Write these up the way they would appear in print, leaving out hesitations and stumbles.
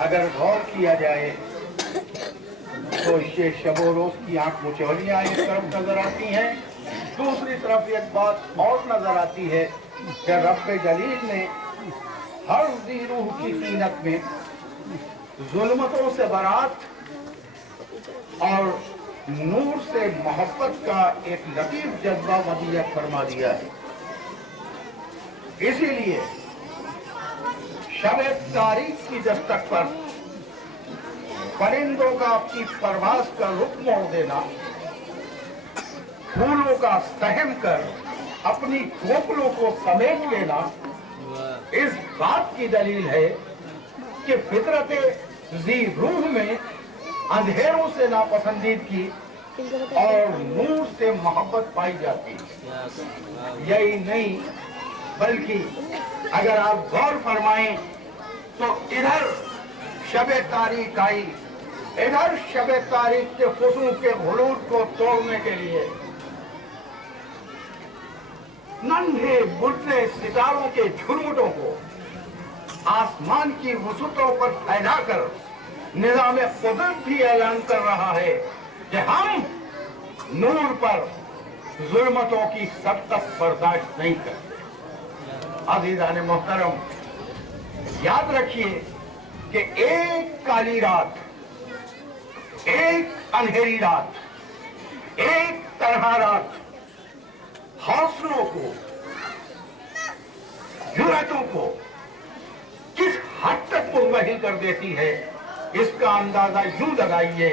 अगर गौर किया जाए तो ये शबो रोज की आंख मुचौलियां एक तरफ नजर आती हैं, दूसरी तरफ एक बात और नजर आती है कि रब्बे जलील ने हर ज़ी रूह की कीनत में जुल्मतों से बरात और नूर से मोहब्बत का एक लतीफ जज्बा वदीयत फरमा दिया है। इसीलिए शब तारीख की दस्तक पर परिंदों का अपनी परवाज का रुख मोड़ देना, फूलों का सहम कर अपनी खोपलों को समेट लेना इस बात की दलील है कि फितरत ज़ी रूह में अंधेरों से नापसंदीदगी और नूर से मोहब्बत पाई जाती है। यही नहीं बल्कि अगर आप गौर फरमाएं तो इधर शबे तारीख आई, इधर शबे तारीख के फुसूल के हुलूल को तोड़ने के लिए नन्हे बुढ़े सितारों के झुरमुटों को आसमान की वसुतों पर फैलाकर निज़ाम कुदरत भी ऐलान कर रहा है कि हम नूर पर जुल्मतों की सख्त बर्दाश्त नहीं करते। अज़ीज़ान मोहतरम, याद रखिए कि एक काली रात, एक अंधेरी रात, एक तन्हा रात हौसलों को, जुर्रतों को किस हद तक मुंबहिल कर देती है, इसका अंदाजा यूं लगाइए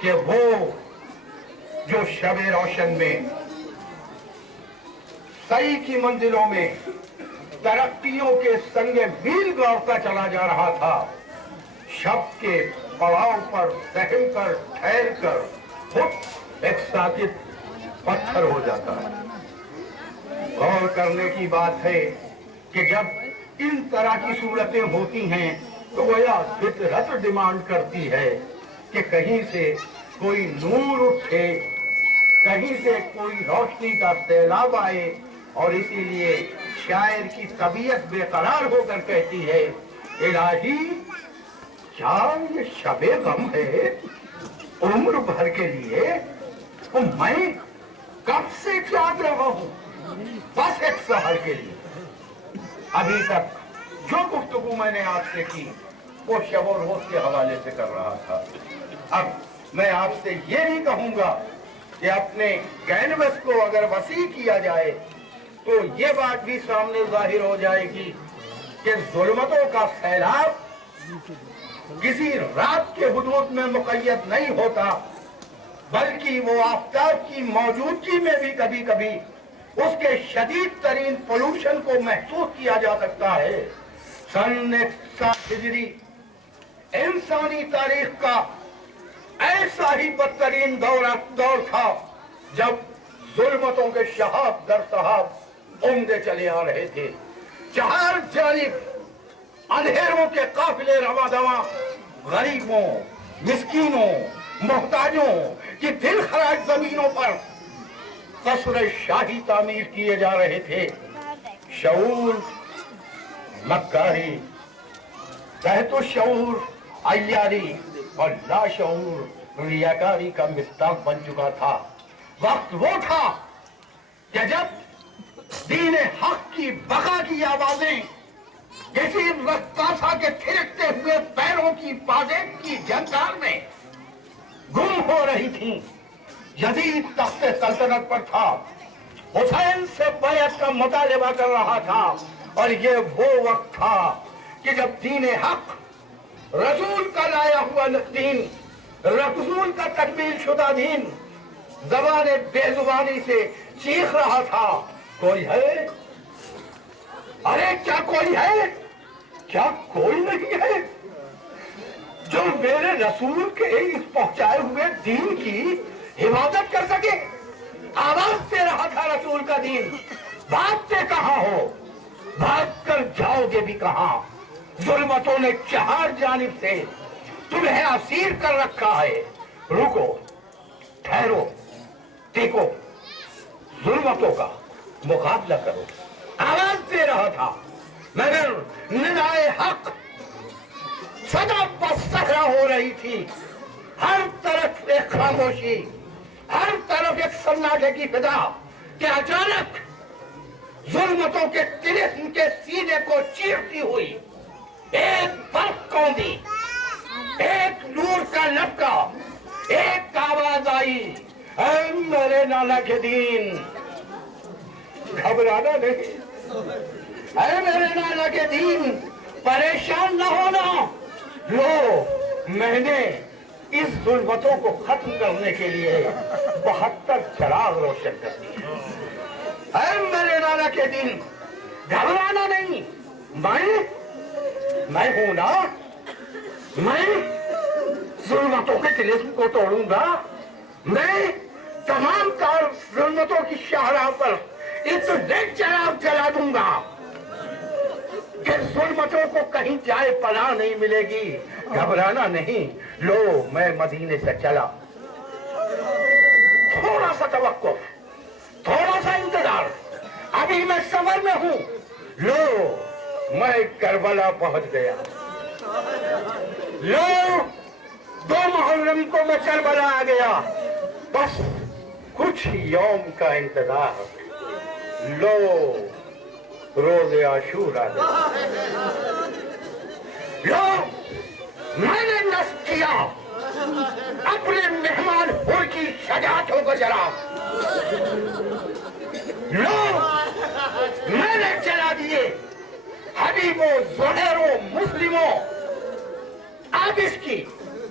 कि वो जो शबे रोशन में सही की मंजिलों में तरक्कियों के संगे मील दौड़ता चला जा रहा था, शब के पड़ाव पर सहम कर ठहर कर खुद एक साकित पत्थर हो जाता है। गौर करने की बात है कि जब इन तरह की सूरतें होती हैं तो गोया फितरत डिमांड करती है कि कहीं से कोई नूर उठे, कहीं से कोई रोशनी का सैलाब आए, और इसीलिए शायर की तबीयत बेकरार होकर कहती है, इलाही क्या ये शबे गम है उम्र भर के लिए, तो मैं कब से जाग रहा हूँ बस एक सहर के लिए। अभी तक जो गुफ्तगू मैंने आपसे की वो शब और रोज के हवाले से कर रहा था। अब मैं आपसे ये नहीं कहूंगा कि अपने कैनवस को अगर वसी किया जाए तो ये बात भी सामने जाहिर हो जाएगी कि जुल्मतों का सैलाब किसी रात के हुदूद में मुक़य्यद नहीं होता, बल्कि वो आफताब की मौजूदगी में भी कभी कभी उसके शदीद तरीन पोल्यूशन को महसूस किया जा सकता है। सन 160 हिजरी इंसानी तारीख का ऐसा ही बदतरीन दौर था जब जुल्मतों के शहाब दर शहाब उमदे चले आ रहे थे। चार जानिब अंधेरों के काफिले रवा दवा गरीबों, मिस्कीनों, मोहताजों की दिल खराज जमीनों पर कसर शाही तामीर किए जा रहे थे। शऊर मक्कारी, तहतो शऊर अय्यारी और लाशऊर रियाकारी का मिस्ताक बन चुका था। वक्त वो था कि जब दीन हक की बका की आवाजें किसी रक्कासा के थिरकते हुए पैरों की बाजें की झंकार में गुम हो रही थी। यजीद तख्ते सल्तनत पर था, हुसैन से बैअत का मुतालिबा कर रहा था, और ये वो वक्त था कि जब दीन हक, रसूल का लाया हुआ दीन, रसूल का तकमील शुदा दीन ज़बाने बेजुबानी से चीख रहा था, कोई है? अरे क्या कोई है? क्या कोई नहीं है जो मेरे रसूल के इस पहुंचाए हुए दीन की हिफाजत कर सके? आवाज दे रहा था रसूल का दीन, भागते कहां हो, भाग कर जाओगे भी कहां? जुल्मतों ने चार जानिब से तुम्हें असीर कर रखा है। रुको, ठहरो, टेको, जुल्मतों का मुकाबला करो। आवाज दे रहा था, मगर निदाए हक सदा ہو رہی تھی، ہر طرف ایک خاموشی، ہر طرف ایک سناٹے کی فضا کہ اچانک ظلمتوں کے طلسم کے سینے کو چیرتی ہوئی ایک برق کوندی، ایک نور کا لپکا، ایک آواز آئی، اے میرے نانا کے دین گھبرانا نہیں، اے میرے نانا کے دین پریشان نہ ہونا، لو میں نے اس ظلمتوں کو ختم کرنے کے لیے 72 چراغ روشن کر دیے، اے میرے نانا کے دین گھبرانا نہیں، میں ہوں نا، میں ظلمتوں کے طلسم کو توڑوں گا، میں تمام ظلمتوں کی شاہراہ پر اتنے چراغ جلا دوں گا کہ ظلمتوں کو کہیں جائے پناہ نہیں ملے گی، گھبرانا نہیں، لو میں مدینے سے چلا، تھوڑا سا توقف، تھوڑا سا انتظار، ابھی میں سفر میں ہوں، لو میں کربلا پہنچ گیا، لو 2 محرم کو میں کربلا آ گیا، بس کچھ یوم کا انتظار، لو روز عاشور آ گیا، لو میں نے نصب کیا اپنے مہمان ہو کی شجاعتوں کو جلا، لو میں نے جلا دیے حبیبوں زہیروں مسلموں اب اس کی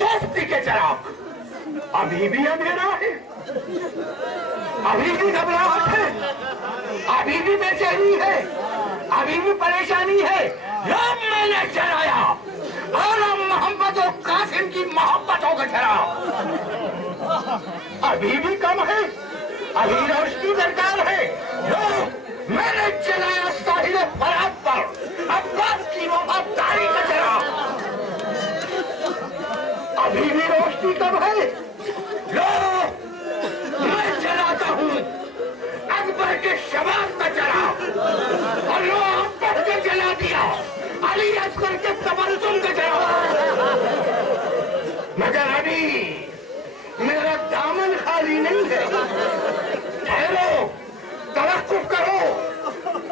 دوستی کے چراغ، ابھی بھی اندھیرا ہے، ابھی بھی گھبراہٹ ہے، ابھی بھی بے چینی ہے، ابھی بھی پریشانی ہے، لوگ میں نے جلایا اور محمد و قاسم کی محبتوں کا چراغ، ابھی بھی کم ہے، ابھی روشنی درکار ہے، لوگ میں نے جلایا ساحل فرات پر عباس کی وفاداری کا چراغ، ابھی بھی روشنی کم ہے، لوگ میں جلاتا ہوں اکبر کے شباب کا چراغ، اور لو آپ پڑھ کے جلا دیا علی اصغر کے تبسم کا چراغ، مگر ابھی میرا دامن خالی نہیں ہے، ٹھہرو، توقف کرو،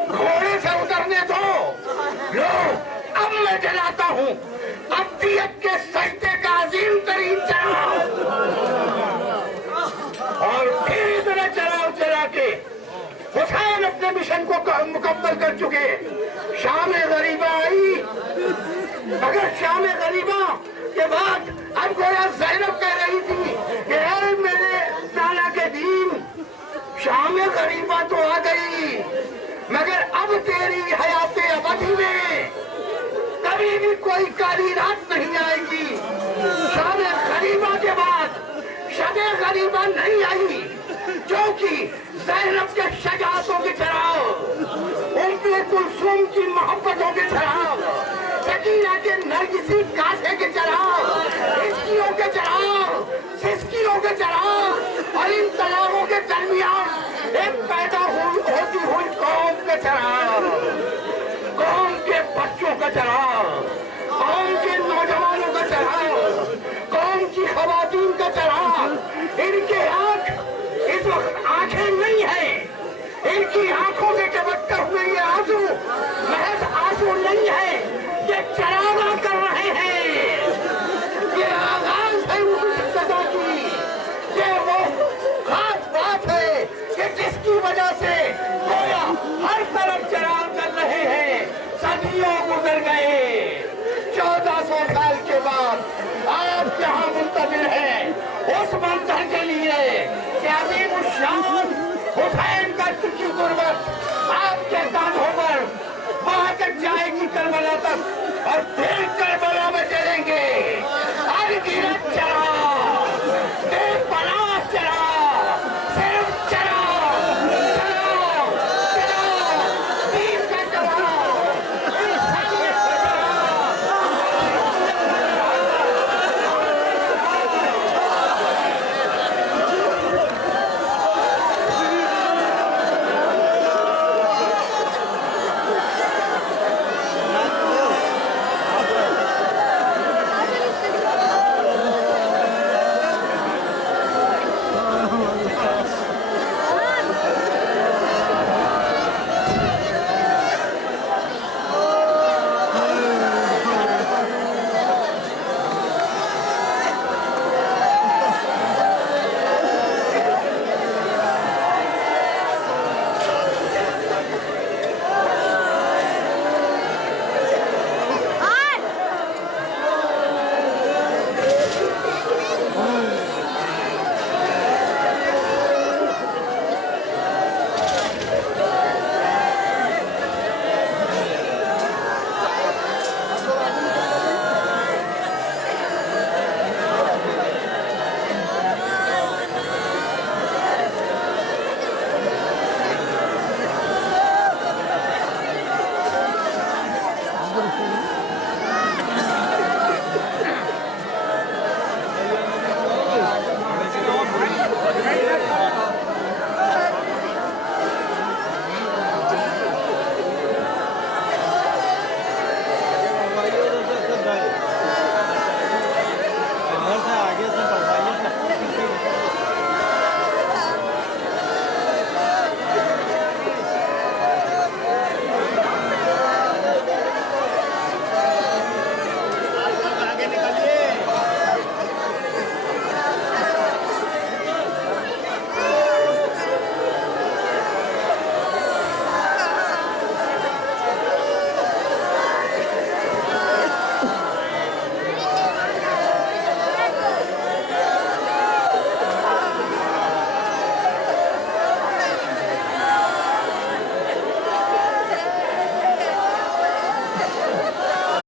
گھوڑے سے اترنے دو، لو اب میں جلاتا ہوں ابدیت کے سجدے کا عظیم ترین چراغ، اور پھر اتنا چراغ چلا کے حسین اپنے مشن کو مکمل کر چکے، شام غریبہ آئی، مگر شام غریبہ کے بعد اب گویا زینب کہہ رہی تھی کہ اے میرے نانا کے دین شام غریبہ تو آ گئی، مگر اب تیری حیات ابدی میں کبھی بھی کوئی کالی رات نہیں آئے گی، شام غریبہ کے بعد شب غریبہ نہیں آئی، کیونکہ زینب کے شجاعتوں کے چراغ، ام کلثوم کی محبتوں کے چراغ، سکینہ کے نرگسی کاسے کے چراغ، ہچکیوں کے چراغ، سسکیوں کے چراغ، اور ان چراغوں کے درمیان ایک پیدا ہوتی ہوئی قوم کے چراغ، قوم کے بچوں کا چراغ، قوم کے نوجوانوں کا چراغ، قوم کی خواتین کا چراغ، ان کے آنکھ اس وقت آنکھیں نہیں ہیں، ان کی آنکھوں سے چمکتے ہوئے یہ آنسو محض آنسو نہیں ہے، یہ چراغاں کر رہے ہیں، یہ آغاز ہے اس سزا کی، یہ وہ خاص بات ہے کہ جس کی وجہ سے گویا ہر طرف چراغ کر رہے ہیں، صدیوں گزر گئے، 1400 سال کے بعد آپ یہاں منتظر ہیں اس منظر کے لیے کہ عظیم الشان حسین کا کی غربت آپ کے کاندھوں پر وہاں تک جائے گی کربلا تک، اور پھر کربلا